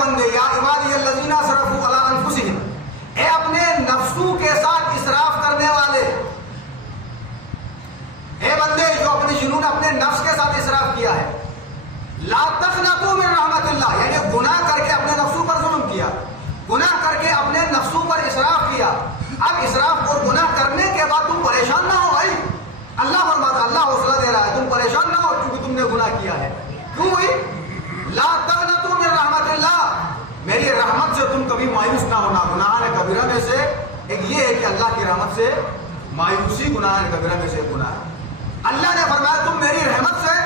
بندے، یا عبادی الذین اسرفوا علی انفسہم، اے اپنے نفسوں کے ساتھ اسراف کرنے والے، اے بندے جو اپنے جنوں نے اپنے نفس کے ساتھ اسراف کیا ہے، لا تقنطوا من رحمت اللہ، یعنی گناہ کر کے اپنے نفسوں پر ظلم کیا، گناہ کر کے اپنے نفسوں پر اسراف کیا۔ اب اسراف اور گناہ کرنے کے بعد تم پریشان نہ ہو بھائی، اللہ فرماتا، اللہ حوصلہ دے رہا ہے، تم پریشان نہ ہو کیونکہ تم نے گناہ کیا ہے۔ کیوں ہوئی؟ لا تقنطوا من رحمت اللہ، میری رحمت سے تم کبھی مایوس نہ ہونا۔ گناہ کبیرہ میں سے ایک یہ ہے کہ اللہ کی رحمت سے مایوسی گناہ کبیرہ میں سے گناہ ہے۔ اللہ نے فرمایا تم میری رحمت سے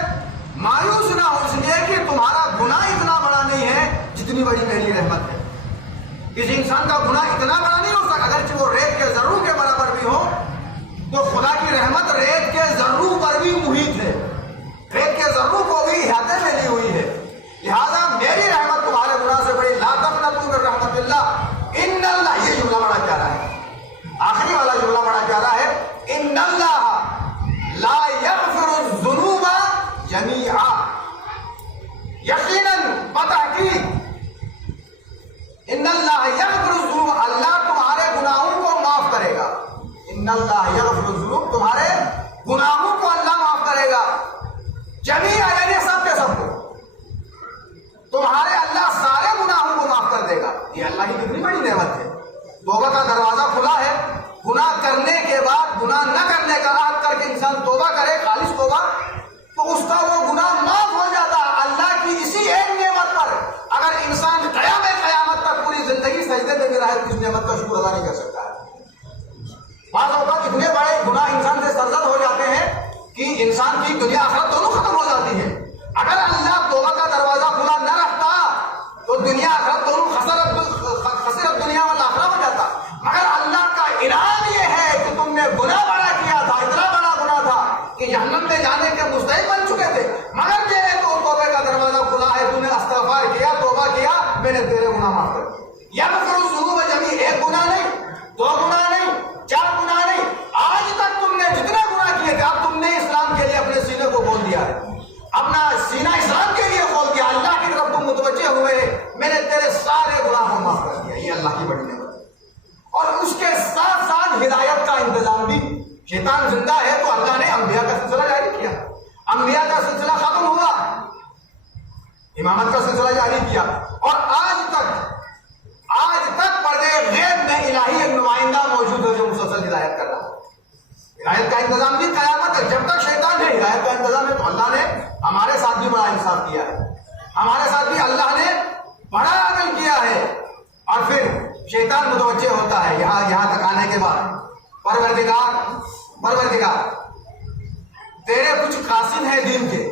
مایوس نہ ہو، اس لیے کہ تمہارا گناہ اتنا بڑا نہیں ہے جتنی بڑی میری رحمت ہے۔ کسی انسان کا گناہ اتنا بڑا نہیں ہو سکتا، اگرچہ وہ ریت کے ذروں کے برابر بھی ہو، تو خدا کی رحمت ریت کے ذروں پر بھی محیط ہے، ریت کے ذروں کو بھی احاطے میں لی ہوئی ہے۔ لہذا میری رحمت تمہارے گناہ سے بڑی، لا تقنطوا من رحمت اللہ ان اللہ، یہ جملہ بڑا پیارا ہے، آخری والا جملہ بڑا پیارا ہے، ان اللہ لا یغفر الذنوب جمیعا، یقیناً بتحقیق ان اللہ یغفر الذنوب، اللہ تمہارے گناہوں کو معاف کرے گا، ان اللہ یغفر الذنوب، تمہارے گناہوں کو اللہ معاف کرے گا، جمیعا یعنی سب کے سب کو، تمہارے اللہ سارے گناہوں کو معاف کر دے گا۔ یہ اللہ کی کتنی بڑی نعمت ہے۔ توبہ کا دروازہ کھلا ہے، گناہ کرنے کے بعد گناہ نہ کرنے کا عہد کر کے انسان توبہ کرے، خالص توبہ، تو اس کا وہ گناہ معاف ہو جاتا ہے۔ اللہ کی اسی ایک نعمت پر اگر انسان قیامت تک پوری زندگی سجدے میں بھی رہے تو اس نعمت کا شکر ادا نہیں کر سکتا ہے۔ بعض اوقات اتنے بڑے گناہ انسان سے سرزد ہو جاتے ہیں کہ انسان کی دنیا آخرت دونوں ختم ہو جاتی ہے۔ اگر اللہ توبہ کا دروازہ کھلا نہ رکھتا تو دنیا آخرت دونوں خسرت دنیا والآخرہ ہو جاتا، مگر اللہ کا انعام یہ ہے کہ تم نے گناہ بڑا کیا تھا، اتنا بڑا گناہ تھا کہ جہنم میں جانے کے مستحق بن چکے تھے، مگر تیرے تو توبہ کا دروازہ کھلا ہے، تم نے استغفار کیا، توبہ کیا، میں نے تیرے گناہ معاف کر دیا۔ یغفر الذنوب جمیعا، ایک گناہ نہیں، دو گناہ نہیں، چار گناہ نہیں، آج تک تم نے جتنے گناہ کیے تھے، اب تم نے اسلام کے لیے اپنے سینے کو کھول دیا ہے، اپنا سینہ اسلام کے لیے کھول دیا، اللہ کی طرف تم متوجہ ہوئے، میں نے تیرے سارے گناہ کو معاف کر دیا۔ یہ اللہ کی بڑی نعمت ہے۔ اور اس کے ساتھ ساتھ ہدایت کا انتظام بھی، شیطان زندہ ہے تو اللہ نے انبیاء کا سلسلہ جاری کیا، انبیاء کا سلسلہ ختم ہوا، امامت کا سلسلہ جاری کیا، اور آج تک پردے غیب میں الہی ایک نمائندہ موجود ہے جو مسلسل ہدایت کر رہا ہے۔ ہدایت کا انتظام بھی قیامت ہے، جب تک شیطان ہے ہدایت کا انتظام ہے، تو اللہ نے ہمارے ساتھ بھی بڑا انصاف کیا ہے، ہمارے ساتھ بھی اللہ نے بڑا عدل کیا ہے۔ اور پھر شیطان متوجہ ہوتا ہے یہاں تک آنے کے بعد، پروردگار تیرے کچھ قاصد ہیں دین کے،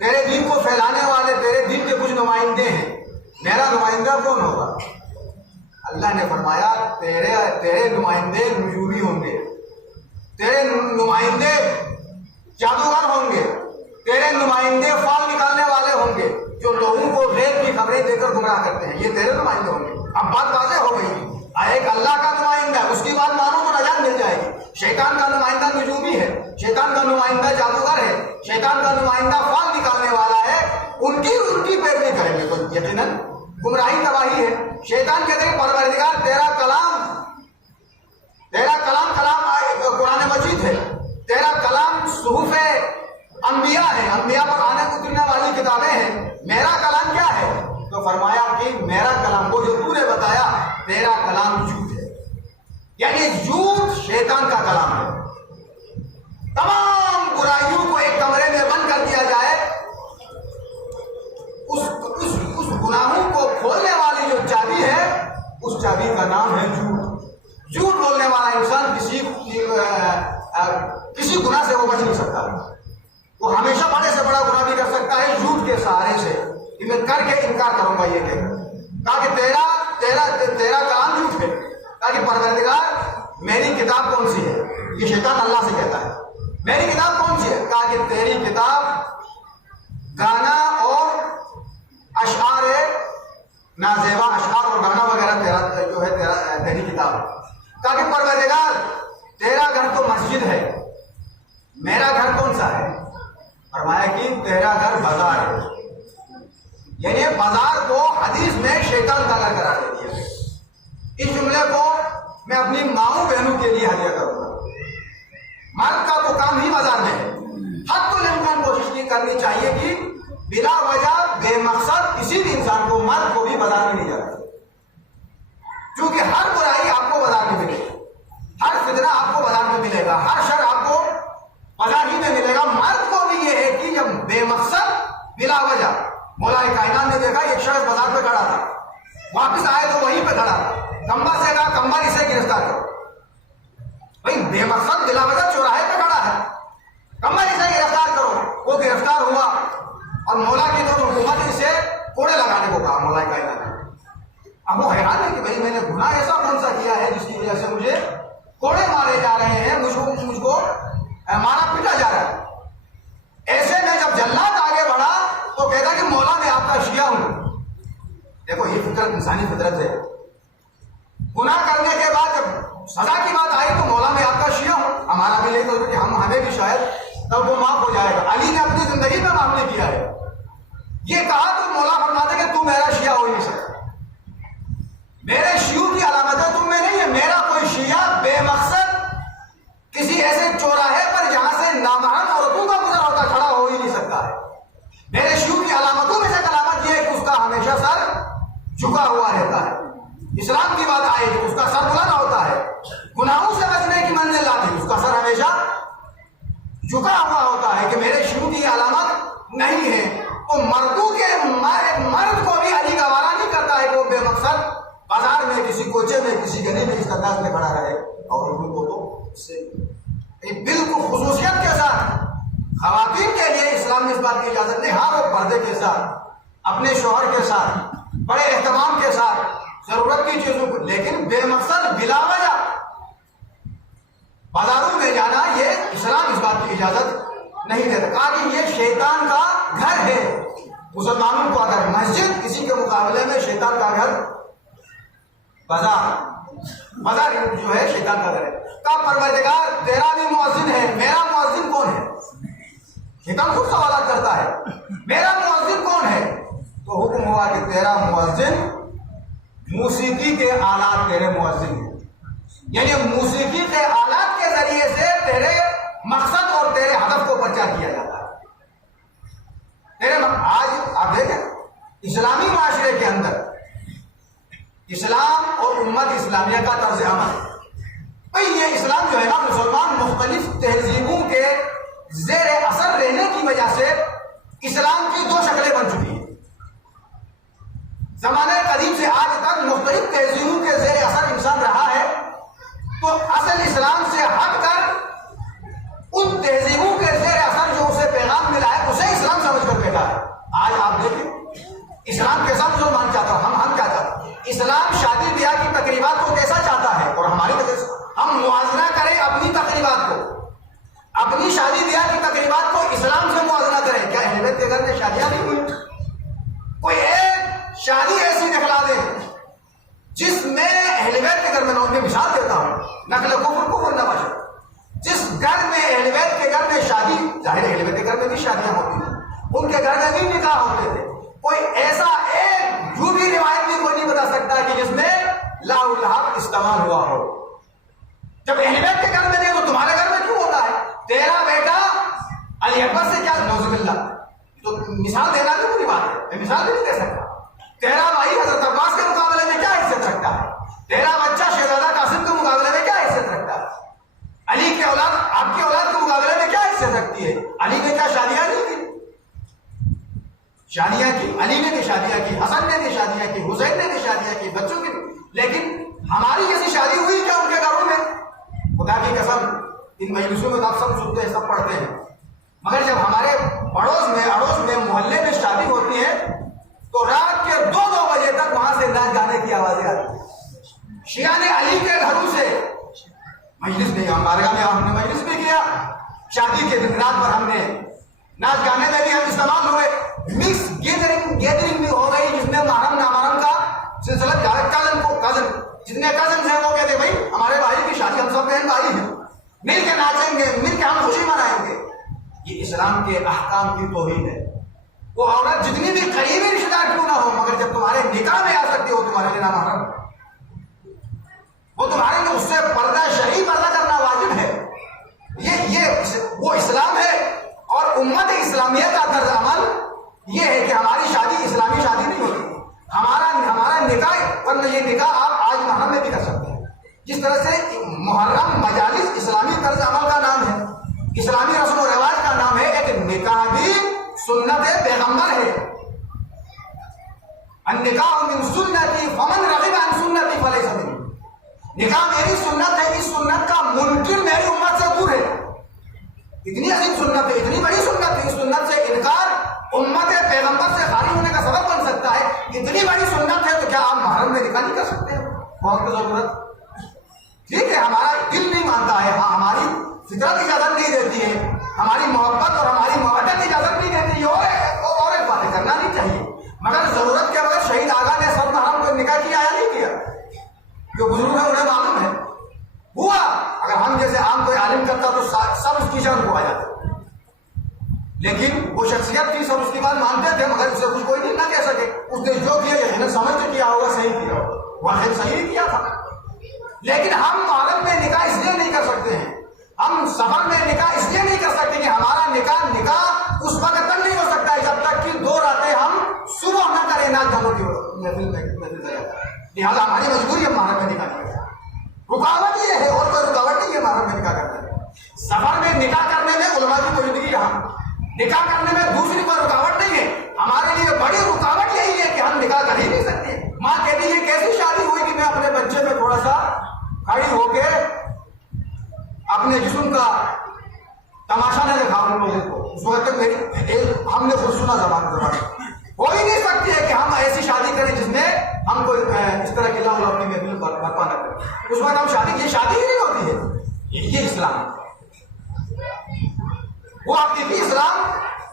تیرے دین کو پھیلانے والے، تیرے دین کے کچھ نمائندے ہیں، میرا نمائندہ کون ہوگا؟ اللہ نے فرمایا تیرے نمائندے نجومی ہوں گے، تیرے نمائندے جادوگر ہوں گے، تیرے نمائندے فال نکالنے والے ہوں گے جو لوگوں کو غیب کی خبریں دے کر گمراہ کرتے ہیں، یہ تیرے نمائندے ہوں گے۔ اب بات واضح ہو گئی، ایک اللہ کا نمائندہ ہے، اس کی بات مانو تو نجات مل جائے گی۔ شیطان کا نمائندہ نجومی ہے، شیطان کا نمائندہ جادوگر ہے، شیطان کا نمائندہ فال نکالنے والا ہے، ان کی پیروی کریں گے تو یقیناً گمراہی تباہی ہے۔ شیطان کہتے ہیں پروردگار تیرا کلام قرآن مجید ہے، تیرا کلام صحف انبیاء ہے، انبیاء پر آنے اترنے والی کتابیں ہیں، میرا کلام کیا ہے؟ تو فرمایا کہ میرا کلام، وہ جو تو نے بتایا تیرا کلام جھوٹ ہے، یعنی جھوٹ شیطان کا کلام ہے۔ تمام برائیوں کو ایک کمرے میں بند کر دیا جائے، اس گناہوں کو کھولنے والی جو چابی ہے اس چابی کا نام ہے جھوٹ۔ جھوٹ بولنے والا انسان کسی گناہ سے وہ بچ نہیں سکتا، وہ ہمیشہ بڑے سے بڑا گناہ بھی کر سکتا ہے جھوٹ کے سہارے سے کہ میں کر کے انکار کروں گا، یہ کہہ کر تاکہ تیرا کلام جھوٹ ہے، تاکہ پروردگار میری کتاب کون سی ہے؟ یہ شیطان اللہ سے کہتا ہے میری کتاب کون سی ہے؟ کہا کہ تیری کتاب گانا اور اشعار نازیبا، اشعار اور گانا وغیرہ تیرا تیری کتاب ہے۔ کہا کہ پروردگار تیرا گھر تو مسجد ہے، میرا گھر کون سا ہے؟ فرمایا کہ تیرا گھر بازار ہے، یعنی بازار کو حدیث بھی انسان کو، مرد کو بھی بازار میں نہیں جانا چاہیے، کیونکہ ہر برائی آپ کو بازار میں ملے گی، ہر فتنہ آپ کو بازار میں ملے گا، ہر شر آپ کو بازار ہی میں ملے گا۔ مرد کو بھی یہ ہے کہ جب بے مقصد بلا وجہ، مولا کائنات نے دیکھا ایک شخص بازار پہ کھڑا تھا، واپس آئے تو وہیں پہ کھڑا تھا، کمبر سے کہا کمبر اسے گرفتار کرو۔ بھائی بے مقصد بلا وجہ چوراہے پہ کھڑا ہے، کمبر اسے گرفتار کرو۔ وہ گرفتار ہوا اور مولا کی تو حکومت نے اسے کوڑے لگانے کو کہا مولا کائنات نے۔ اب وہ حیران ہے کہ بھائی میں نے گناہ ایسا کون سا کیا ہے جس کی وجہ سے مجھے کوڑے مارے جا رہے ہیں، مجھ کو مارا پیٹا جا رہا ہے۔ ایسے میں جب جلاد آگے بڑھا تو کہتا کہ مولا میں آپ کا شیعہ ہوں۔ دیکھو یہ فطرت انسانی فطرت ہے، گناہ کرنے کے بعد جب سزا کی بات آئی تو مولا میں آپ کا شیعہ ہوں، ہمارا بھی نہیں تو کہ ہمیں بھی شاید تب وہ معاف ہو جائے گا۔ علی نے اپنی زندگی میں معاف نہیں کیا ہے، یہ کہا تو مولا فرماتے کہ تم میرا شیعہ ہو نہیں سکتا، میرے شیعوں کی علامتیں تم میں نہیں ہے، میرا کوئی شیعہ بے مقصد کسی ایسے چوراہے پر جہاں سے نامحرم عورتوں کا گزر ہوتا کھڑا ہو ہی نہیں سکتا ہے۔ میرے شیعوں کی علامتوں میں سے علامت یہ ہے کہ اس کا ہمیشہ سر جھکا ہوا رہتا ہے، اسلام کی بات آئے گی اس کا سر بلند ہوتا ہے، گناہوں سے بچنے کی منزل آتی ہے اس کا سر ہمیشہ جھکا ہوا ہوتا ہے، کہ میرے شیعوں کی علامت نہیں ہے۔ تو مردوں کے مرد کو بھی علی گوارا نہیں کرتا ہے کہ وہ بے مقصد بازار میں کسی کوچے میں کسی گلی میں اس انداز میں کھڑا رہے، اور ان کو تو اس سے بالکل خصوصیت کے ساتھ خواتین کے لیے اسلام نے اس بات کی اجازت نہیں، ہاں وہ پردے کے ساتھ اپنے شوہر کے ساتھ بڑے اہتمام کے ساتھ ضرورت کی چیزوں کو، لیکن بے مقصد بلا وجہ بازاروں میں جانا یہ اسلام اس بات کی اجازت نہیں دیتا۔ کہا کہ یہ شیطان کا گھر ہے، مسلمانوں کو اگر مسجد کسی کے مقابلے میں شیطان کا گھر، بازار جو ہے شیطان کا گھر ہے۔ کہا پروردگار تیرا بھی مؤذن ہے، میرا مؤذن کون ہے؟ شیطان خود سوالات کرتا ہے، میرا مؤذن کون ہے؟ تو حکم ہوا کہ تیرا مؤذن موسیقی کے آلات تیرے مؤذن ہیں، یعنی موسیقی کے آلات کے ذریعے سے تیرے مقصد اور تیرے ہدف کو پرچار کیا جاتا ہے۔ آج آپ دیکھیں اسلامی معاشرے کے اندر اسلام اور امت اسلامیہ کا طرز عمل، بھئی یہ اسلام جو ہے نا مسلمان مختلف تہذیبوں کے زیر اثر رہنے کی وجہ سے اسلام کی دو شکلیں بن چکی ہیں۔ زمانے قدیم سے آج تک مختلف تہذیبوں کے زیر اثر انسان رہا ہے، تو اصل اسلام سے ہٹ کر ان تہذیبوں کے زیر اثر جو اسے پیغام ملا ہے اسے اسلام سمجھ کر بیٹھا ہے۔ آج آپ دیکھیں اسلام کیسا مسلمان چاہتا ہے، ہم کیا چاہتے ہیں؟ اسلام شادی بیاہ کی تقریبات کو کیسا چاہتا ہے، اور ہماری ہم موازنہ کریں اپنی تقریبات کو، اپنی شادی بیاہ کی تقریبات کو اسلام سے موازنہ کریں۔ کیا اہل بیت کے گھر میں شادیاں نہیں ہوئی؟ کوئی ایک شادی ایسی دکھلا دے جس میں اہل بیت کے گھر میں، میں ان کی مثال دیتا ہوں، نقل کفر نہ باشد، جس گھر میں اہل بیت کے گھر میں شادی، ظاہر اہل بیت کے گھر میں بھی شادیاں ہوتی ہیں، ان کے گھر میں بھی نکاح ہوتے تھے، کوئی ایسا ایک جھوٹی روایت بھی کوئی نہیں بتا سکتا کہ جس میں لا الحق استعمال ہوا ہو۔ جب اہل بیت کے گھر میں نہیں تو تمہارے گھر میں کیوں ہوتا ہے؟ تیرا بیٹا علی اکبر سے کیا نعوذ باللہ، تو مثال دینا بھی بری بات ہے، میں مثال بھی نہیں دے سکتا۔ تیرا بھائی حضرت عباس کے مقابلے میں کیا حیثیت رکھتا ہے؟ تیرا بچہ شہزادہ قاسم کے مقابلے میں کیا حیثیت رکھتا ہے؟ علی کی اولاد آپ کی اولاد کے مقابلے میں کیا حیثیت رکھتی ہے؟ علی نے کیا شادیاں نہیں کی؟ شادیاں کی، علی نے بھی شادیاں کی، حسن نے بھی شادیاں کی، حسین نے بھی شادیاں کی، بچوں کی بھی، لیکن ہماری جیسی شادی ہوئی کیا ان کے گھروں میں؟ خدا کی قسم ان مجلسوں میں آپ سب سنتے ہیں، سب پڑھتے ہیں، مگر جب ہمارے اڑوس میں محلے میں شادی ہوتی ہے تو رات کے 2 بجے تک وہاں سے ناچ گانے کی آوازیں آتی ہیں۔ شیعہ نے علی کے گھروں سے مجلس نہیں، ہمارے گھر میں ہم نے مجلس بھی کیا، شادی کے دن رات بھر ہم نے ناچ گانے میں بھی ہم استعمال ہوئے، مکس گیدرنگ بھی ہو گئی جس میں محرم نامحرم کا سلسلہ، کزن جتنے کزن ہیں وہ کہتے ہیں بھائی ہمارے بھائی کی شادی، ہم سب بہن بھائی ہیں، مل کے ناچیں گے، مل کے ہم خوشی منائیں گے۔ یہ اسلام کے احکام کی توہین ہے۔ وہ عورت جتنی بھی قریبی رشتہ دار کیوں نہ ہو، مگر جب تمہارے نکاح میں آ سکتی ہو تمہارے لیے نامحرم، وہ تمہارے لیے اس سے پردہ شرعی پردہ کرنا واجب ہے۔ وہ اسلام ہے، اور امت اسلامیہ کا طرز عمل یہ ہے کہ ہماری شادی اسلامی شادی نہیں ہوتی، میں یہ نکاح آپ آج محرم میں بھی کر سکتے ہیں. جس طرح سے محرم مجالس اسلامی طرز عمل کا نام ہے, اسلامی رسم و رواج کا نام ہے, ایک نکاح بھی سنت پیغمبر ہے. النکاح من سنتی فمن رغب عن سنتی فلیس منی. نکاح میری سنت ہے, اس سنت کا منکر میری امت سے دور ہے. اتنی عظیم سنت ہے, اتنی بڑی سنت ہے, اس سنت سے انکار امت پیغمبر سے خالی ہونے کا سبب بن سکتا ہے. اتنی بڑی سنت ہے تو کیا آپ محرم میں نکاح نہیں کر سکتے ہیں؟ بہت ضرورت. ٹھیک ہے, ہمارا دل نہیں مانتا ہے, ہاں ہماری فطرت اجازت نہیں دیتی ہے, ہماری محبت اور ہماری محبت اجازت نہیں دیتی ہے, اور ایک بات کرنا نہیں چاہیے. مگر ضرورت کے وقت شہید آغا نے سب محرم کو نکاح کیا یا نہیں کیا؟ جو بزرگ ہے انہیں معلوم ہے. ہوا. اگر ہم جیسے عام کوئی عالم کرتا تو سب اس کی جان کو آ جاتے, لیکن وہ شخصیت تھی, سب اس کی بات مانتے تھے, مگر اسے کچھ کوئی نہیں نہ کہہ سکے. اس نے جو کیا یقیناً سمجھ کے کیا ہوگا, صحیح کیا ہوگا, واحد صحیح کیا تھا. لیکن ہم محرم میں نکاح اس لیے نہیں کر سکتے ہیں, ہم سفر میں نکاح اس لیے نہیں کر سکتے کہ ہمارا نکاح اس وقت تک نہیں ہو سکتا ہے جب تک کہ 2 راتیں ہم صبح نہ کریں نہ جمعوں کی محفل میں. لہٰذا ہماری مجبوری ہے محرم میں نکاح کرنا. رکاوٹ یہ ہے, اور کوئی رکاوٹ نہیں ہے محرم میں نکاح کرنے میں. سفر میں نکاح کرنے میں علماء کی موجودگی یہاں, نکاح کرنے میں دوسری کوئی رکاوٹ نہیں ہے. ہمارے لیے بڑی رکاوٹ یہی ہے کہ ہم نکاح کر ہی نہیں سکتے. ماں کہتی ہے کیسی شادی ہوئی کہ میں اپنے بچے میں تھوڑا سا کھڑی ہو کے اپنے جسم کا تماشا نہ دکھاؤں لوگوں کو. اس وقت تک میری ہم نے خود سنا زبان ہو ہی نہیں سکتی ہے کہ ہم ایسی شادی کریں جس میں ہم کو اس طرح کی لاؤ اپنی محفل برپا نہ کریں. اس وقت ہم شادی, یہ شادی ہی نہیں ہوتی ہے. یہ اسلام وہ حقیقی اسلام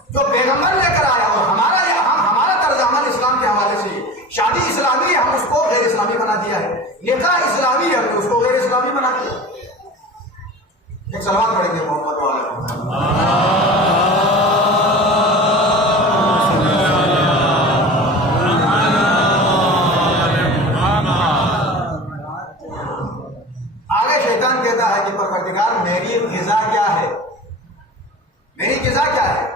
جو پیغمبر لے کر آیا, اور ہمارا طرز عمل اسلام کے حوالے سے شادی اسلامی ہے, ہم اس کو غیر اسلامی بنا دیا ہے. نکاح اسلامی ہے, ہم نے اس کو غیر اسلامی بنا دیا. ایک سلوات پڑھیں گے محمد آگے شیطان کہتا ہے کہ پروردگار میری غذا کیا ہے, میری غذا کیا ہے؟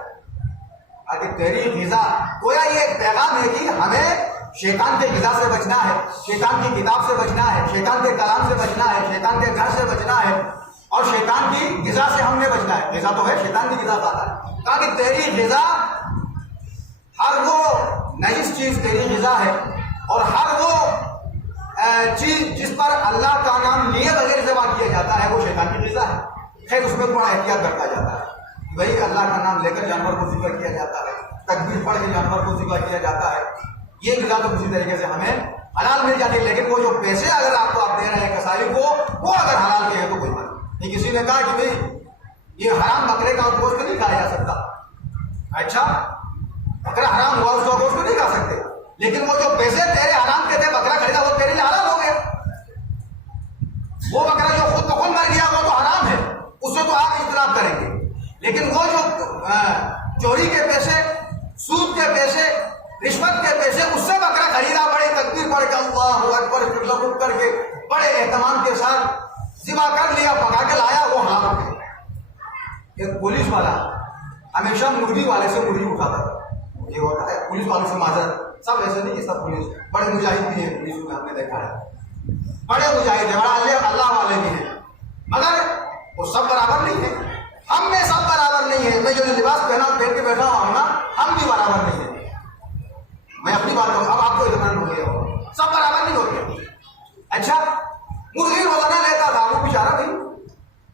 آگے تیری غذا, گویا یہ ایک پیغام ہے کہ ہمیں شیطان کے غذا سے بچنا ہے, شیطان کی کتاب سے بچنا ہے, شیطان کے کلام سے بچنا ہے, شیطان کے گھر سے بچنا ہے, اور شیطان کی غذا سے ہم نے بچنا ہے. غذا تو ہے, شیطان کی غذا کھاتا ہے. کہا کہ تیری غذا, ہر وہ نجس چیز تیری غذا ہے, اور ہر وہ چیز جس پر اللہ کا نام لیے بغیر استعمال کیا جاتا ہے وہ شیطان کی غذا ہے. خیر اس میں تھوڑا احتیاط کرتا جاتا ہے, وہی اللہ کا نام لے کر جانور کو ذبح کیا جاتا ہے, تکبیر پڑھ کے جانور کو ذبح کیا جاتا ہے. یہ غذا تو کسی طریقے سے ہمیں حلال مل جاتی ہے. لیکن وہ جو پیسے اگر آپ دے رہے ہیں کسائی کو, وہ اگر حلال کے ہیں تو کوئی بات نہیں. کسی نے کہا کہ بھائی یہ حرام بکرے کا گوشت نہیں کھایا جا سکتا. اچھا, بکرا حرام ہوا, اس کا گوشت نہیں کھا سکتے, لیکن وہ جو پیسے تیرے حرام کے تھے بکرا خریدا وہ تیرے لیے حلال ہو گیا. وہ بکرا جو خود بخود مر گیا وہ تو حرام ہے, اس سے تو آپ اختلاف کریں گے. لیکن وہ جو چوری کے پیسے, سود کے پیسے, رشوت کے پیسے, اس سے بکرا خریدا, بڑے تکبیر پڑھ کے اللہ اکبر رک کر کے بڑے اہتمام کے ساتھ ذبح کر لیا, پکا کے لایا, وہ حرام ہو گیا. ایک پولیس والا ہمیشہ مرغی والے سے مرغی اٹھاتا تھا. یہ ہوتا ہے پولیس والوں سے معذرت, سب ایسے نہیں کہ سب پولیس, بڑے مجاہد بھی ہیں پولیس میں, ہم نے دیکھا ہے بڑے مجاہد ہیں, بڑا اللہ والے بھی ہیں, مگر وہ سب برابر نہیں ہے. ہم میں سب برابر نہیں ہے. میں جو لباس پہن کے بیٹھا ہوں نا, ہم بھی برابر نہیں ہیں. میں اپنی بات کروں, اب آپ کو اطمینان ہو گیا ہوگا, سب برابر نہیں ہوتے. اچھا, مرغی روزانہ لیتا تھا وہ بیچارہ بھائی,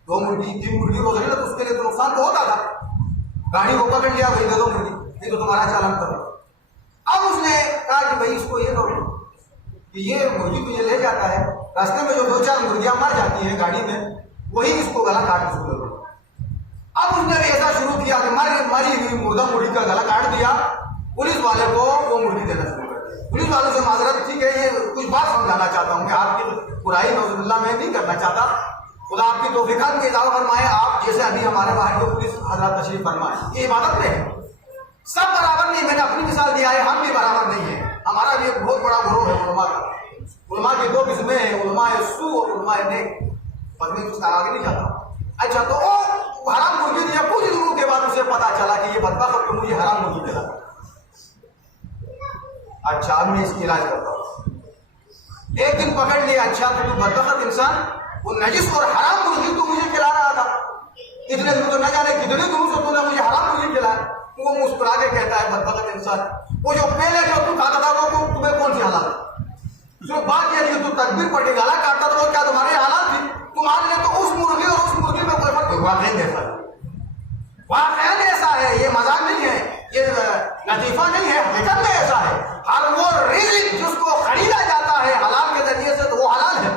2 مرغی 3 مرغی روزانہ لیتا, اس کے لیے تو نقصان تو ہوتا تھا. گاڑی کو پکڑ لیا, بھائی دے دو مرغی, نہیں تو تمہارا چالان کرو. اب اس نے کہا کہ بھائی اس کو یہ کرو کہ یہ مرغی تو یہ لے جاتا ہے, راستے میں جو 2-4 مرغیاں مر جاتی ہیں گاڑی میں, وہی اس کو گلا کاٹ شروع کرو. اب اس نے ایسا شروع کیا کہ مری ہوئی مردہ مرغی کا گلا کاٹ دیا, پولیس والے کو وہ مرغی دینا شروع کر دیا. پولیس والوں سے معذرت, ٹھیک ہے یہ کچھ بات سمجھانا چاہتا ہوں کہ آپ کی برائی نعوذ باللہ میں نہیں کرنا چاہتا, خدا آپ کی توفیقات میں اضافہ فرمائے. آپ جیسے ابھی ہمارے باہر جو پولیس حضرات تشریف فرمائے, یہ عبادت میں ہے, سب برابر نہیں. میں نے اپنی مثال دیا ہے, ہم بھی برابر نہیں ہیں. ہمارا بھی ایک بہت بڑا گروہ ہے علماء کا. علماء کی 2 قسمیں ہیں, علماء سو اور علماء نیک. پتنی اس کا آگے نہیں جاتا. اچھا, تو وہ حرام مرغی دیا, پوری دنوں کے بعد اسے پتا چلا کہ یہ بدبخت تو مجھے حرام مرغی دلا. اچھا, اب میں اس کی علاج کرتا ہوں. ایک دن پکڑ لیا، اچھا تو بدبخت انسان، وہ نجس اور حرام مرغی تو مجھے کھلا رہا تھا، اتنے دن تو نہ جانے کتنے دن سے تو نے مجھے حرام مرغی کھلایا۔ وہ مسکرا کے کہتا ہے بدبخت انسان، وہ جو پہلے جو تو کھاتا تھا وہ تمہیں کون سی حالات ہے؟ جو بات یہ کہ تو تکبیر پڑھ کے گالا کاٹتا تھا وہ کیا تمہاری حالات تھی؟ تمہارے لیے تو اس مرغی اور اس مرغی میں کوئی فرق، واقعی ایسا ہے، واقعی ایسا ہے، یہ مذاق نہیں ہے، یہ لطیفہ نہیں ہے، حقیقت میں ایسا ہے۔ ہر وہ رزق جس کو خریدا جاتا ہے حلال کے ذریعے سے تو وہ حلال ہے،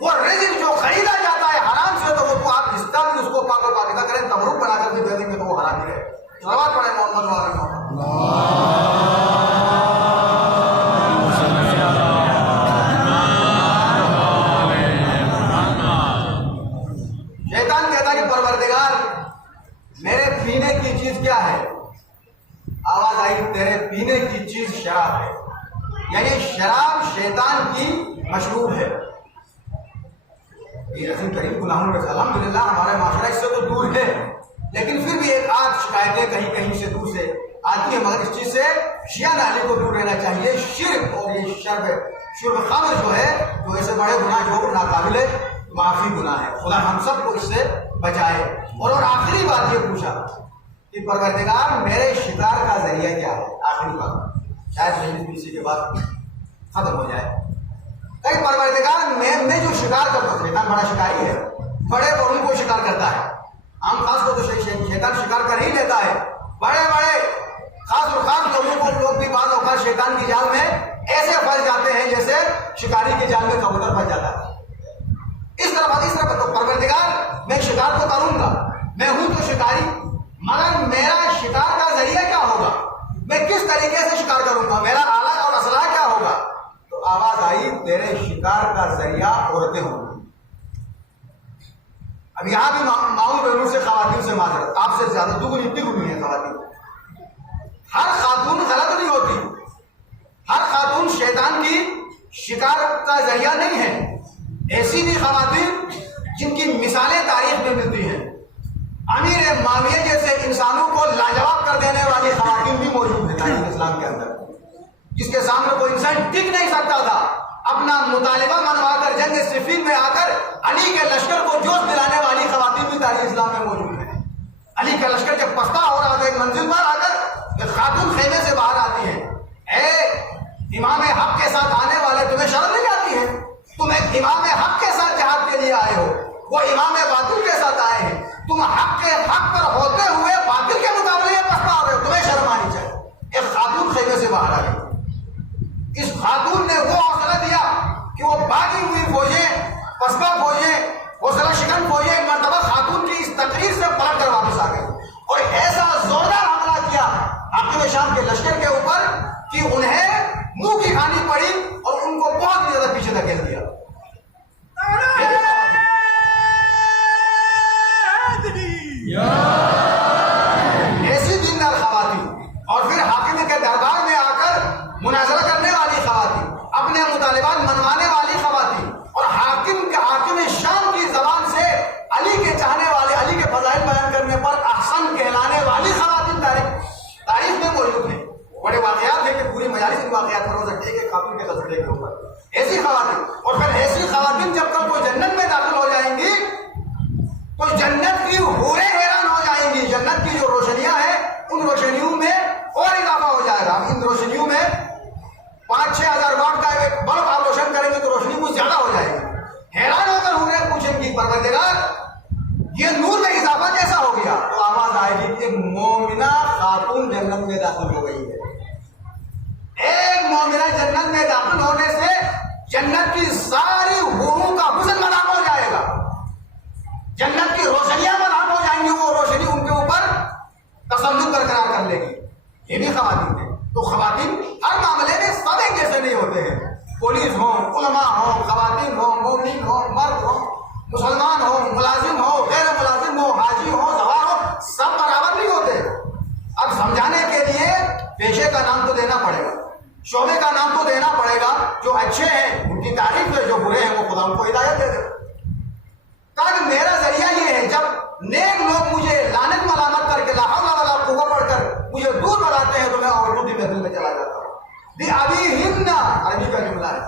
وہ رزق جو خریدا جاتا ہے حرام سے تو وہ تو آپ جس کا بھی اس کو پاک و پاکیزہ کریں، تبرک بنا کر بھی دے دیں گے تو وہ حرام ہے۔ صلوات پڑھیں محمد وعلیہ شیطان کہتا کہ پروردگار میرے پینے کی چیز کیا ہے؟ آواز آئی تیرے پینے کی چیز شراب ہے، یعنی شراب شیطان کی مشروب ہے۔ یہ رسول کریم غلام رسول الحمدللہ ہمارے معاشرہ اس سے تو دور ہے، لیکن پھر بھی ایک آدھ شکایتیں کہیں کہیں سے دور سے آتی ہے، مگر اس چیز سے شیعہ نالی کو دور رہنا چاہیے۔ شرک اور یہ شرب خمر جو ہے تو ایسے بڑے گناہ جو ناقابل معافی گناہ ہے، خدا ہم سب کو اس سے بچائے۔ اور آخری بات یہ پوچھا کہ پروردگار میرے شکار کا ذریعہ کیا ہے؟ آخری بات شاید اسی کے بعد ختم ہو جائے۔ کہ پروردگار میں جو شکار کرتا ہوں، شیطان بڑا شکاری ہے، بڑے بڑوں کو شکار کرتا ہے، عام خاص کو تو شیطان شکار کر ہی لیتا ہے، بڑے بڑے خاص اور خاص لوگوں کو لوگ بھی بعض اوقات شیطان کی جال میں ایسے پھنس جاتے ہیں جیسے شکاری کی جال میں کبوتر پھنس جاتا ہے۔ اس طرح تو پروردگار میں شکار تو کروں گا، میں ہوں تو شکاری، مگر میرا شکار کا ذریعہ کیا ہوگا؟ میں کس طریقے سے شکار کروں گا؟ میرا آلہ اور اسلحہ کیا ہوگا؟ تو آواز آئی تیرے شکار کا ذریعہ عورتیں ہوں گی۔ اب یہاں بھی معاون بہنوں سے خواتین سے معذرت، آپ سے زیادہ دگنی تگنی ہے خواتین۔ ہر خاتون غلط نہیں ہوتی، ہر خاتون شیطان کی شکار کا ذریعہ نہیں ہے۔ ایسی بھی خواتین جن کی مثالیں تاریخ میں ملتی ہیں، امیر معاویہ جیسے انسانوں کو لاجواب کر دینے والی خواتین بھی موجود ہیں تاریخ اسلام کے اندر، جس کے سامنے کوئی انسان ٹک نہیں سکتا تھا۔ اپنا مطالبہ منوا کر جنگ صفین میں آ کر علی کے لشکر کو جوش دلانے والی خواتین بھی تاریخ اسلام میں موجود ہیں۔ علی کا لشکر جب پستا ہو رہا تھا ایک منزل پر آ کر ایک خاتون خیمے سے باہر آتی ہے، اے امام حق کے ساتھ آنے والے تمہیں شرم نہیں آتی ہے؟ تم ایک امام حق کے ساتھ جہاد کے لیے آئے ہو، وہ امام باطل کے ساتھ آئے ہیں، تم حق کے حق پر ہوتے ہوئے باطل کے مقابلے میں پستا ہو رہے ہو، تمہیں شرم آنی چاہیے۔ ایک خاتون خیمے سے باہر آئی، اس خاتون نے وہ حوصلہ دیا کہ وہ باغی ہوئی فوجیں، پسپا فوجیں، حوصلہ شکن فوجیں ایک مرتبہ خاتون کی اس تقریر سے پلٹ کر واپس آ گئی اور ایسا زوردار حملہ کیا حاکم شام کے لشکر کے اوپر کہ انہیں منہ کی کھانی پڑی اور ان کو بہت زیادہ پیچھے دھکیل دیا۔ ایسی دیندار خواتین اور پھر حاکم کے دربار میں آ کر مناظرہ کرنے والی خواتین، اپنے مطالبات منوانے والی خواتین، اور حاکم شام کی زبان سے علی کے چاہنے والے، علی کے فضائل بیان کرنے پر احسن کہلانے والی خواتین تاریخ میں موجود ہیں۔ بڑے واقعات ہیں کہ پوری مجالس ان واقعات پر ہو سکتے ہیں کہ خاتون کے تذکرے کے اوپر ایسی خواتین، اور پھر ایسی خواتین جب کل وہ جنت میں داخل ہو جائیں گی تو جنت کی حوریں حیران ہو جائیں گی۔ جنت کی جو روشنیاں ہیں ان روشنیوں میں اور اضافہ ہو جائے گا۔ ان روشنیوں میں 5-6 ہزار واٹ کا ایک بلب آپ روشن کریں گے تو روشنی کچھ زیادہ ہو جائے گی۔ حیران ہو کر حوریں پوچھیں گی پروردگار یہ نور میں اضافہ کیسا ہو گیا؟ تو آواز آئے گی کہ مومنہ خاتون جنت میں داخل ہو گئی ہے۔ ایک مومنہ جنت میں داخل ہونے سے جنت کی ساری حوروں کا حسن ملام ہو جائے گا، جنت کی روشنیاں ملام ہو جائیں گی، وہ روشنی ان کے اوپر تسلط برقرار کر لے گی۔ یہ بھی خواتین ہیں۔ تو خواتین ہر معاملے میں سب ایک جیسے نہیں ہوتے ہیں، پولیس ہوں، علماء ہوں، خواتین ہوں، مومنین ہوں، مرد ہوں، مسلمان ہوں، ملازم ہو، غیر ملازم ہو، حاجی ہو، سوار ہو، سب برابر نہیں ہوتے۔ اب سمجھانے کے لیے پیشے کا نام تو دینا پڑے گا، شعبے کا نام تو دینا پڑے گا۔ جو اچھے ہیں ان کی تعریف ہے، جو برے ہیں وہ خدا ان کو ہدایت دے دے۔ کہ میرا ذریعہ یہ ہے، جب نیک لوگ مجھے لعنت ملامت کر کے لا حول ولا قوت پڑھ کر مجھے دور بڑھاتے ہیں تو میں عورتوں کی محفل میں چلا جاتا ہوں۔ ابھی ہند عربی کا جملہ ہے،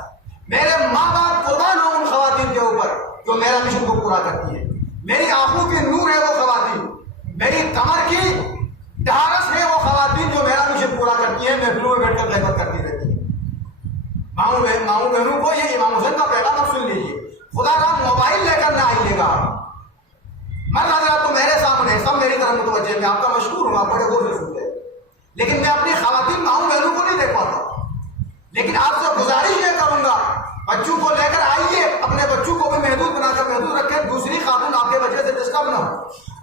میرے ماں باپ قربان ہوں ان خواتین کے اوپر جو میرا مشن کو پورا کرتی ہے. میری آنکھوں کی نور ہے وہ خواتین, میری کمر کی ڈھارس ہے وہ خواتین جو میرا مشن پورا کرتی ہے, محفلوں میں بیٹھ کر غیبت کرتی رہتی ہے. ماؤں بہنوں کو یہ امام حسین کا پیغام اب سن لیجیے. خدا را موبائل لے کر نہ آئیے گا. مرد حضرات تو میرے سامنے سب میری طرف متوجہ ہیں, میں آپ کا مشہور ہوں, آپ بڑے غور سے سنتے ہیں, لیکن میں اپنی خواتین ماؤں بہنوں کو نہیں دیکھ پاتا. لیکن آپ سے گزارش یہ کروں گا, بچوں کو لے کر آئیے, اپنے بچوں کو بھی محدود بنا کر محدود رکھیں, دوسری خاتون آپ کے بچے سے ڈسٹرب نہ ہو.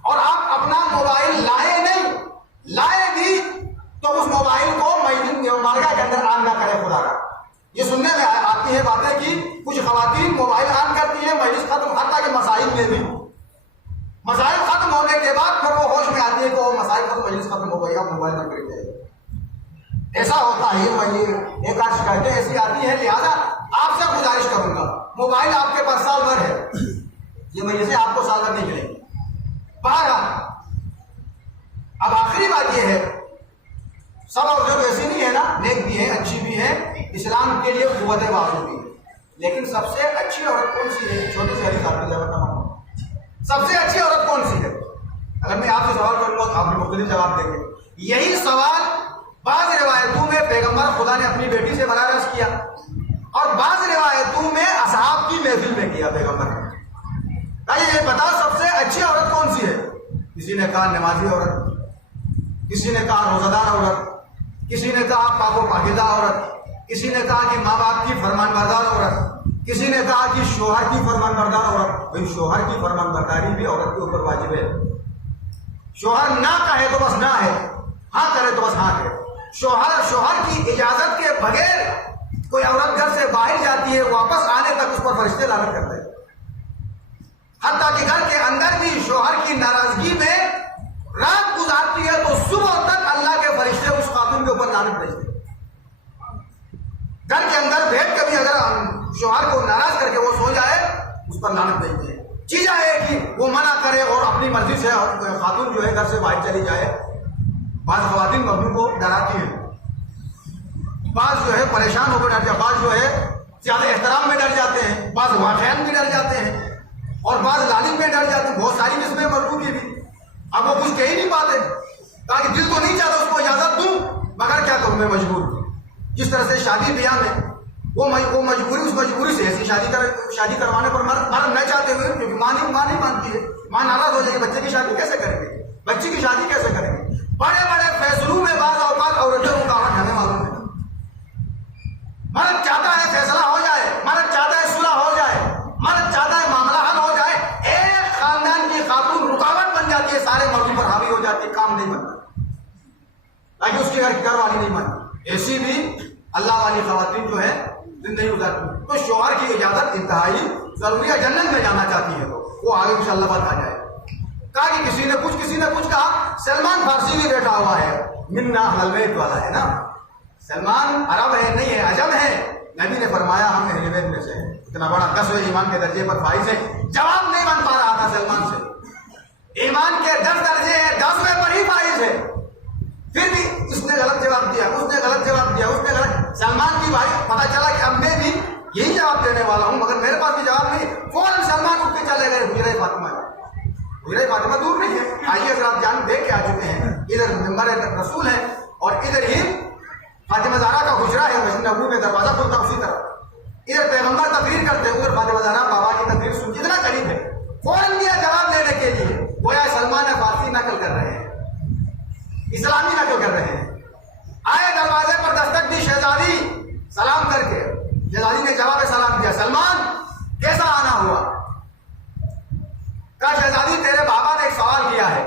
اور آپ اپنا موبائل لائے نہیں, لائے بھی تو اس موبائل کو مارکا کے اندر آن نہ کرے. خدا کا یہ سننے میں آتی ہے باتیں کہ کچھ خواتین موبائل آن کرتی ہیں, مجلس ختم, حتیٰ کہ مسائل میں بھی مسائل ختم ہونے کے بعد پھر وہ ہوش میں آتی ہے کہ وہ مسائل ختم, مجلس ختم ہو گئی, آپ موبائل نہ کر جائے. ایسا ہوتا ہے, یہ ایک آدھ شکایتیں ایسی آتی ہیں. لہٰذا آپ سے گزارش کروں گا, موبائل آپ کے پاس سال بھر ہے, یہ مجلسیں آپ کو سال بھر نہیں ملیں گی. اب آخری بات یہ ہے, سب عورتیں تو ایسی نہیں ہے نا, نیک بھی ہیں, اچھی بھی ہیں, اسلام کے لیے قوت بازو بھی ہے, لیکن سب سے اچھی عورت کون سی ہے؟ چھوٹی سی حدیث آپ کی جواب تمام, سب سے اچھی عورت کون سی ہے؟ اگر میں آپ سے سوال کروں گا تو آپ نے مختلف جواب دیں گے. یہی سوال بعض روایتوں میں پیغمبر خدا نے اپنی بیٹی سے براہ راست کیا, اور بعض روایتوں میں اصحاب کی محفل میں کیا پیغمبر نے. یہ بتاؤ سب سے اچھی عورت کون سی ہے؟ کسی نے کہا نمازی عورت, کسی نے کہا روزہ دار عورت, کسی نے کہا پاک و پاکیزہ عورت, کسی نے کہا کہ ماں باپ کی فرمان بردار عورت, کسی نے کہا کہ شوہر کی فرمان بردار عورت. بھائی شوہر کی فرمان برداری بھی عورت کے اوپر واجب ہے. شوہر نہ کہے تو بس نہ ہے, ہاں کرے تو بس ہاں کرے. شوہر کی اجازت کے بغیر کوئی عورت گھر سے باہر جاتی ہے, واپس آنے تک اس پر فرشتے لعنت کرتے ہیں. حتیٰ کہ گھر کے اندر بھی شوہر کی ناراضگی میں رات گزارتی ہے تو صبح تک اللہ کے فرشتے اس خاتون کے اوپر لعنت بھیجتے ہیں. گھر کے اندر بیٹھ کے بھی اگر شوہر کو ناراض کر کے وہ سو جائے اس پر لعنت بھیجتے ہیں. چیز ہے کہ وہ منع کرے اور اپنی مرضی سے خاتون جو ہے گھر سے باہر چلی جائے. بعض خواتین مردوں کو ڈراتی ہیں, بعض جو ہے پریشان ہو کر ڈر جاتے, بعض جو ہے زیادہ احترام میں ڈر جاتے ہیں, بعض واقعات میں ڈر جاتے ہیں, اور بعض لالچ میں ڈر جاتے ہیں. بہت ساری قسمیں مردوں کی بھی. اب وہ کچھ کہہ ہی نہیں پاتے, تاکہ دل تو نہیں چاہتا اس کو اجازت دوں, مگر کیا کروں میں مجبور. جس طرح سے شادی بیاہ میں وہ مجبوری, اس مجبوری سے ایسی شادی کروانے پر مرد نہ چاہتے ہوئے, کیونکہ ماں نہیں مانتی ہے, ماں ناراض ہو جائے گی, بچے کی شادی کیسے کریں گے, بچی کی شادی کیسے کریں گے. بڑے بڑے فیصلوں میں بعض اوقات عورتیں رکاوٹ ہمیں معلوم ہے. مرد چاہتا ہے فیصلہ ہو جائے, مرد چاہتا ہے صلح ہو جائے, مرد چاہتا ہے معاملہ حل ہو جائے, ایک خاندان کی خاتون رکاوٹ بن جاتی ہے, سارے مردوں پر حاوی ہو جاتی ہے, کام نہیں بنتا, تاکہ اس کے گھر والی نہیں مانتی. ایسی بھی اللہ والی خواتین جو ہے زندگی گزارتی. تو شوہر کی اجازت انتہائی ضروری ہے. جنت میں جانا چاہتی ہے تو وہ آگے انشاءاللہ بات آ جائے. کہا کہ کسی نے کچھ کہا. سلمان فارسی بھی بیٹھا ہوا ہے, منا اہل بیت والا ہے نا. سلمان عرب ہے نہیں ہے, عجم ہے. نبی نے فرمایا ہم اہل بیت میں سے ہیں. اتنا بڑا 10ویں ایمان کے درجے پر فائز ہے. جواب نہیں بن پا رہا تھا سلمان سے. ایمان کے 10 درجے ہیں, 10ویں پر ہی فائز ہے. پھر بھی اس نے غلط جواب دیا, اس نے غلط جواب دیا, اس نے غلط. سلمان کی بھائی پتا چلا کہ اب میں بھی یہی جواب دینے والا ہوں, مگر میرے پاس بھی جواب نہیں. فوراً سلمان اٹھ کے چلے گئے حجرہ فاطمہ. حجرہ فاطمہ دور نہیں ہے, آئیے حضرات جان دیکھ کے آ چکے ہیں. ادھر ممبر رسول ہے اور ادھر ہی فاطمہ زہرا کا حجرہ ہے, مسجد نبوی میں دروازہ کھلتا اسی طرح. ادھر پیغمبر تقریر کرتے ہیں, ادھر فاطمہ زہرا بابا کی تقریر سن, جتنا قریب ہے. فوراً دیا جواب دینے کے لیے. گویا سلمان فارسی نقل کر رہے ہیں, اسلامی نقل کر رہے ہیں. آئے دروازے پر دستک دی شہزادی سلام کر کے. شہزادی نے جواب سلام دیا, سلمان کیسا آنا ہوا؟ کہا شہزادی تیرے بابا نے ایک سوال کیا ہے,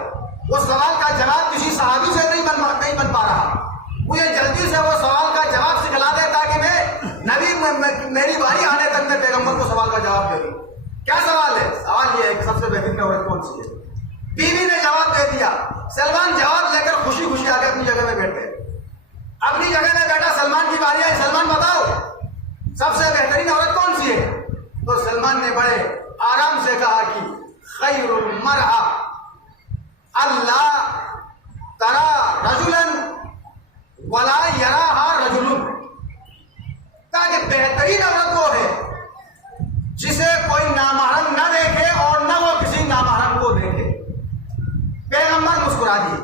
وہ سوال کا جواب کسی صحابی سے نہیں بن پا رہا, مجھے جلدی سے وہ سوال کا جواب سکھلا دے تاکہ میں نبی میری باری آنے تک میں پیغمبر کو سوال کا جواب دے دوں. کیا سوال ہے؟ سوال یہ ہے کہ سب سے بہترین عورت کون سی ہے؟ بیوی نے جواب دے دیا. سلمان جواب لے کر خوشی خوشی آ کے اپنی جگہ میں بیٹھ گئے. اپنی جگہ میں بیٹھا, سلمان کی باری آئی. سلمان بتاؤ سب سے بہترین عورت کون سی ہے؟ تو سلمان نے بڑے آرام سے کہا کہ خیر المرء اللہ ترى رجلا ولا يراها رجل. کہا کہ بہترین عورت وہ ہے جسے کوئی نامحرم نہ دیکھے اور نہ وہ کسی نامحرم کو دیکھے۔ پیغمبر مسکرا دیے،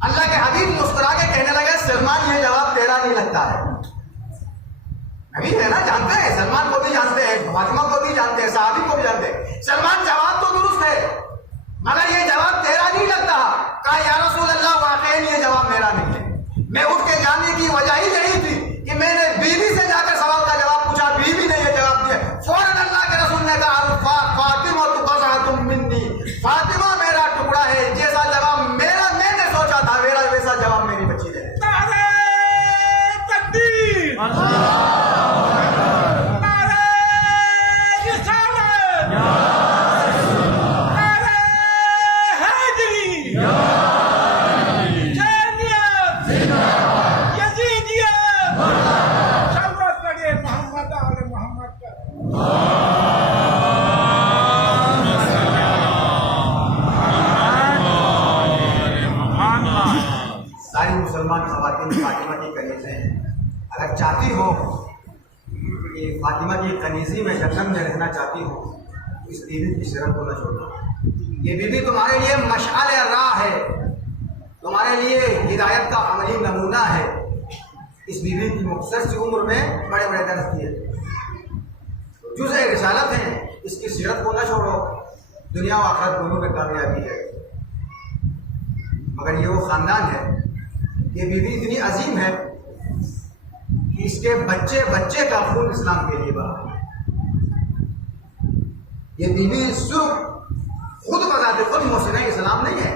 اللہ کے حبیب مسکرا کے کہنے لگے سلمان یہ جواب تیرا نہیں لگتا ہے۔ نبی ہے نا، جانتے ہیں، سلمان کو بھی جانتے ہیں، فاطمہ کو بھی جانتے ہیں، صحابی کو بھی جانتے ہیں، سلمان جواب تو درست ہے مگر یہ جواب تیرا نہیں لگتا۔ کہا یا رسول اللہ واقعی یہ جواب میرا نہیں ہے۔ میں اٹھ کے جانے کی وجہ ہی یہی تھی کہ میں نے بیوی سے جا کر سوال کا جواب پوچھا، بیوی نے یہ جواب دیا، فوراً اللہ کے رسول نے کہا فاطمہ تو بضعۃ منی، فاطمہ میرا ٹکڑا ہے، جیسا جواب میرا میں نے سوچا تھا میرا ویسا جواب میری بچی دے۔ نعرہ تکبیر، نعرہ رسالت، نعرہ حیدری، حسینیت، یزیدیت، شوقت پڑھے محمد آل محمد کا۔ ساری مسلمان خواتین فاطمہ کی کنیزیں ہیں، اگر چاہتی ہو کہ فاطمہ کی کنیزی میں جنت میں رہنا چاہتی ہو تو اس بیوی کی سیرت کو نہ چھوڑو۔ یہ بیوی تمہارے لیے مشعل راہ ہے، تمہارے لیے ہدایت کا عملی نمونہ ہے۔ اس بیوی کی مختصر سی عمر میں بڑے بڑے درس دیے، جزء رسالت ہیں، اس کی سیرت کو نہ چھوڑو، دنیا و آخرت دونوں میں کامیابی ہے۔ مگر یہ وہ خاندان ہے، یہ بیوی اتنی عظیم ہے کہ اس کے بچے بچے کا خون اسلام کے لیے بہا۔ یہ بیوی صرف خود بذات خود محسنہ اسلام نہیں ہے،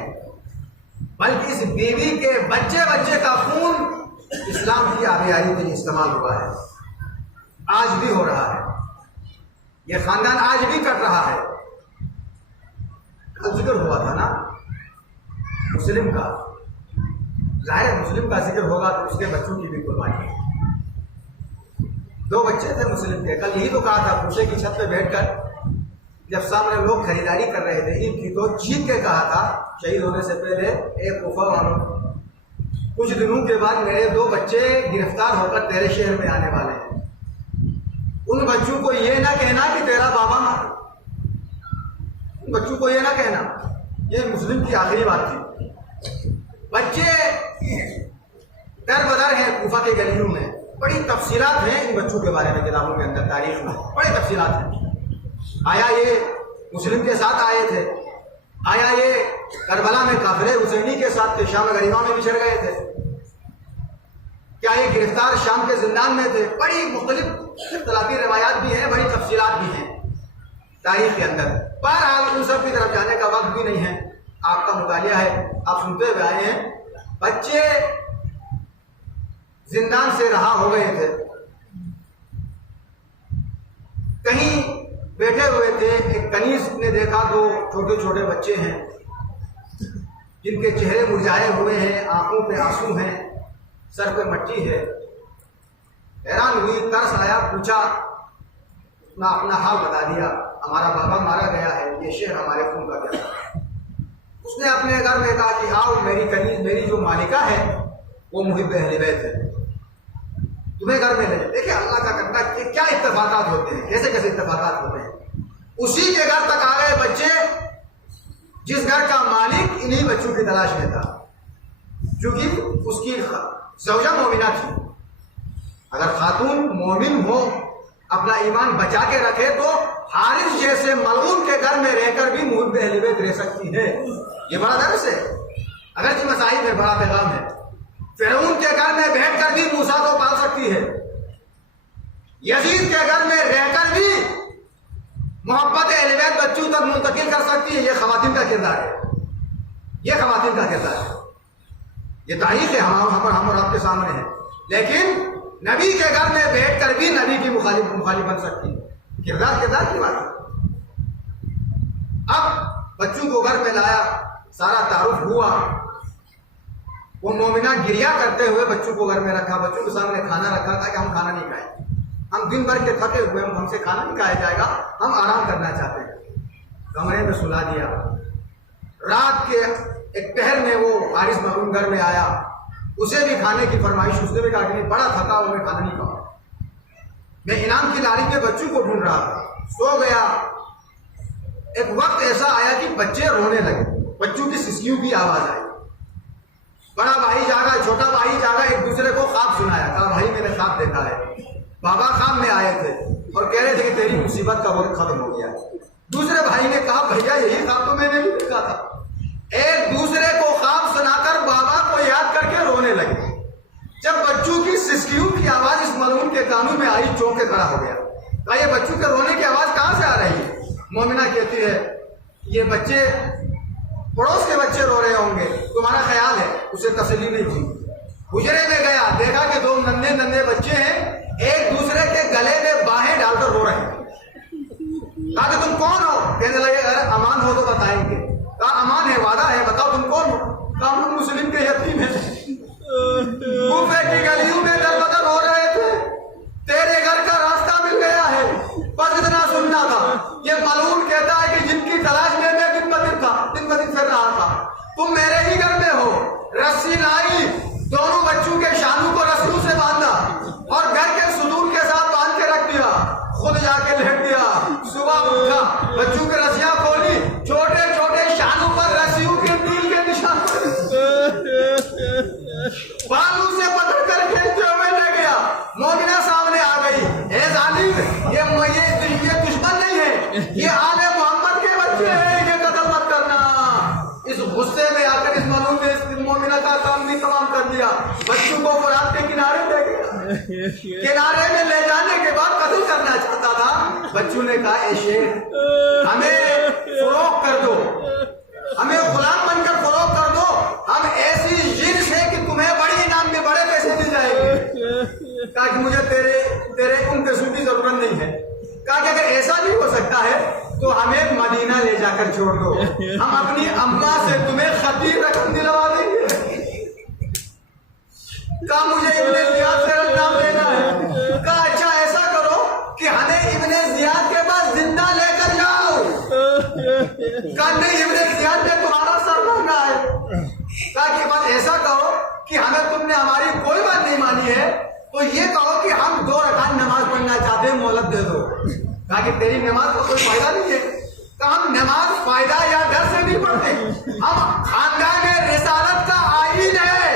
بلکہ اس بیوی کے بچے بچے کا خون اسلام کی آبیاری کے لیے استعمال ہوا ہے، آج بھی ہو رہا ہے، یہ خاندان آج بھی کٹ رہا ہے۔ کل ذکر ہوا تھا نا مسلم کا، ظاہر مسلم کا ذکر ہوگا تو اس کے بچوں کی بھی قربانی ہے۔ 2 بچے تھے مسلم کے، کل یہی تو کہا تھا کوشے کی چھت پہ بیٹھ کر جب سامنے لوگ خریداری کر رہے تھے عید کی تو چیخ کے کہا تھا شہید ہونے سے پہلے اے کوفہ والوں، کچھ دنوں کے بعد میرے 2 بچے گرفتار ہو کر تیرے شہر میں آنے والے ہیں، ان بچوں کو یہ نہ کہنا کہ تیرا بابا مار، ان بچوں کو یہ نہ کہنا۔ یہ مسلم کی آخری بات تھی۔ بچے در بدر ہیں کوفہ کے گلیوں میں، بڑی تفصیلات ہیں ان بچوں کے بارے میں کتابوں کے اندر، تاریخ میں بڑی تفصیلات ہیں۔ آیا یہ مسلم کے ساتھ آئے تھے، آیا یہ کربلا میں قافلے حسینی کے ساتھ تھے، شام غریبہ میں بچھڑ گئے تھے، کیا یہ گرفتار شام کے زندان میں تھے؟ بڑی مختلف اختلافی روایات بھی ہیں، بڑی تفصیلات بھی ہیں تاریخ کے اندر۔ بہرحال ان سب کی طرف جانے کا وقت بھی نہیں ہے، آپ کا مطالعہ ہے، آپ سنتے ہوئے آئے ہیں۔ بچے زندان سے رہا ہو گئے تھے، کہیں بیٹھے ہوئے تھے، ایک کنیز نے دیکھا 2 چھوٹے چھوٹے بچے ہیں جن کے چہرے مرجھائے ہوئے ہیں، آنکھوں پہ آنسو ہیں، سر پہ مٹی ہے۔ حیران ہوئی، ترس آیا، پوچھا، اپنا حال بتا دیا، ہمارا بابا مارا گیا ہے، یہ شہر ہمارے خون کا کیا ہے۔ اس نے اپنے گھر میں کہا کہ آؤ میری کنیز، میری جو مالکہ ہے وہ محب اہل بیت ہے، تمہیں گھر میں لے جاؤ۔ دیکھیں اللہ کا کرنا کہ کیا اتفاقات ہوتے ہیں، کیسے کیسے اتفاقات ہوتے ہیں۔ اسی کے گھر تک آ گئے بچے جس گھر کا مالک انہی بچوں کی تلاش میں تھا، کیونکہ اس کی زوجہ مومنہ تھی۔ اگر خاتون مومن ہو، اپنا ایمان بچا کے رکھے تو حارث جیسے ملعون کے گھر میں رہ کر بھی محب اہل بیت رہ سکتی ہے۔ یہ بڑا درس ہے، اگرچہ مصائب ہے، بڑا پیغام ہے۔ فرعون کے گھر میں بیٹھ کر بھی موسیٰ کو پال سکتی ہے، یزید کے گھر میں رہ کر بھی محبت اہل بیت بچوں تک منتقل کر سکتی ہے۔ یہ خواتین کا کردار ہے، یہ خواتین کا کردار ہے، یہ تاریخ ہے ہم اور آپ کے سامنے ہے۔ لیکن نبی کے گھر میں بیٹھ کر بھی نبی کی مخالف بن سکتی ہے، کردار کی بات ہے۔ اب بچوں کو گھر میں لایا، سارا تعارف ہوا، وہ مومنہ گریا کرتے ہوئے بچوں کو گھر میں رکھا، بچوں کے سامنے کھانا رکھا تھا کہ ہم کھانا نہیں کھائیں، ہم دن بھر کے تھکے ہوئے، ہم سے کھانا نہیں کھایا جائے گا، ہم آرام کرنا چاہتے ہیں۔ کمرے میں سلا دیا۔ رات کے ایک پہر میں وہ حارث ملعون گھر میں آیا، اسے بھی کھانے کی فرمائش، اس نے بھی کہا کہ بڑا تھکا ہوا، میں کھانا نہیں کھاؤں، میں انعام کی لاری میں بچوں کو ڈھونڈ رہا تھا، سو گیا. ایک وقت ایسا آیا کہ بچے رونے لگے, بچوں کی سسکیوں کی آواز آئی. بڑا بھائی جاگا, چھوٹا بھائی جاگا, ایک دوسرے کو خواب سنایا. کہا بھائی میں نے خواب دیکھا ہے. بابا خواب میں آئے تھے اور کہہ رہے تھے کہ تیری مصیبت کا وقت ختم ہو گیا. دوسرے بھائی نے کہا بھیا یہی خواب تو میں نے بھی دیکھا تھا. ایک دوسرے کو خواب سنا کر بابا کو یاد کر کے رونے لگے. جب بچوں کی سسکیوں کی آواز اس ملعون کے کانوں میں آئی, چونک کے کھڑا ہو گیا. کہا یہ بچوں کے رونے کی آواز کہاں سے آ رہی ہے؟ مومنہ کہتی ہے یہ بچے پڑوس کے بچے رو رہے ہوں گے, تمہارا خیال ہے. اسے تسلی نہیں تھی. حجرے میں گیا, دیکھا کہ دو ننھے ننھے بچے ہیں, ایک دوسرے کے گلے میں باہیں ڈال کر رو رہے ہیں. کہا کہ تم کون ہو؟ کہنے لگے اگر امان ہو تو بتائیں گے. کہا امان ہے, وعدہ ہے, بتاؤ تم کون ہو؟ کہا ہم مسلم کے یتیم ہیں, کوفے کی گلیوں میں در بدر ہو رہے تھے, تیرے گھر کا راستہ مل گیا ہے, بس اتنا سننا تھا. یہ ملعون کہتا ہے کہ جن کی تلاش میں دن بدن پھر رہا تھا, تم میرے ہی گھر میں ہو. رسی لائی, دونوں بچوں کے شانوں کو رسیوں سے باندھا اور گھر کے ستون کے ساتھ باندھ کے رکھ دیا. خود جا کے لیٹ گیا. صبح اٹھا, بچوں کی رسیاں کھولی, چھوٹے چھوٹے شانوں پر رسیوں کے تیل کے نشان بالوں سے پکڑ کر کھیلتے ہوئے لے گیا. مومنہ سامنے آ گئی. اے ظالم, یہ دشمن نہیں ہے, یہ آل محمد کے بچے ہیں, یہ قتل مت کرنا. اس غصے میں آ کر اس ملعون نے اس مومنہ کا کام بھی تمام کر دیا. بچوں کو فرات کے کنارے لے گیا. کنارے میں لے جانے کے بعد قتل کرنا چاہتا تھا. بچوں نے کہا اے شیخ ہمیں فروخت کر دو, ہمیں غلام بن کر فروخت کر دو, ہم ایسی جنس ہے کہ تمہیں بڑی انعام میں بڑے پیسے مل جائیں گے. کہا کہ مجھے تیرے ان پیسوں کی ضرورت نہیں ہے. کہا کہ اگر ایسا نہیں ہو سکتا ہے تو ہمیں مدینہ لے جا کر چھوڑ دو, ہم اپنی اماں سے تمہیں خطیر رقم دلوا دیں گے. کہا مجھے ابن زیاد سے نام لینا ہے. کہا اچھا ایسا کرو کہ ہمیں ابن زیاد کے پاس زندہ لے کر جاؤ. کہا نہیں, ابن زیاد نے تمہارا سر مانگا ہے. کہا کہ بس ایسا کہو کہ ہمیں تم نے ہماری کوئی بات نہیں مانی ہے, تو یہ کہو کہ ہم 2 رکعت نماز پڑھنا چاہتے ہیں, مہلت دے دو. کہا کہ تیری نماز کا کوئی فائدہ نہیں ہے. کہا ہم نماز فائدہ یا ڈر سے نہیں پڑھتے, ہم خاندان رسالت کا آئین ہے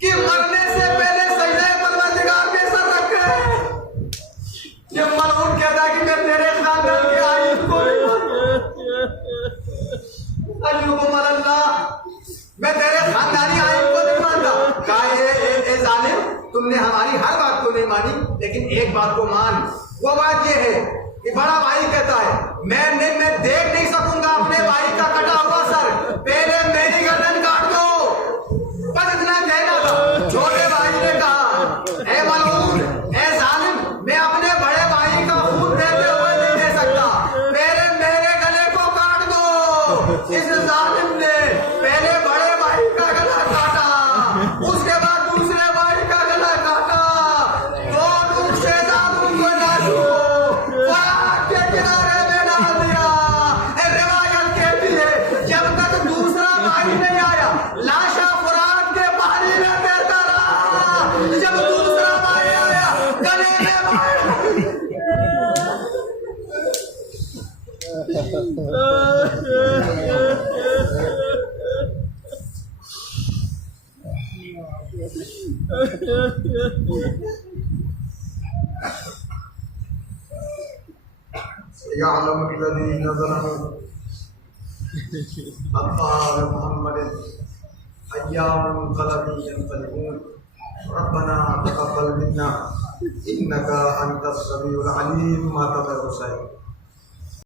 کہ مرنے سے پہلے سجدہ پروردگار کے سر رکھے. یہ ملعون کہتا ہے کہ میں تیرے خاندان کے آئین کو نہیں مانتا, اللہ میں تیرے خاندانی آئین کو نہیں مانتا. کہا اے ظالم, تم نے ہماری ہر بات کو نہیں مانی, لیکن ایک بات کو مان. وہ بات یہ ہے کہ بڑا بھائی کہتا ہے میں دیکھ نہیں سکوں گا اپنے بھائی کا کٹا ہوا سر, پہلے میری گردن کاٹ دو. بس اتنا کہنا تھا. چھوٹے بھائی نے کہا اے ملعون, اے ظالم, میں اپنے بڑے بھائی کا خون دیتے ہوئے نہیں دے سکتا, پہلے میرے گلے کو کاٹ دو. اس ظالم نے پہلے بڑے بھائی کا گلا کاٹا, اس کے بعد دوسرے بھائی کا گلا کاٹا. دونوں شہزادوں کو ناشو فرات کے کنارے میں ڈال دیا. روایت کہتی ہے جب تک دوسرا بھائی نہیں آیا لاشا فرات کے پانی میں تیرتا رہا. جب دوسرا بھائی آیا گلے میں مار. يعلم الذين ظلموا أطفال محمد أيام منقلب ينقلبون. ربنا تقبل منا إنك أنت السميع العليم. ما تبع حسين.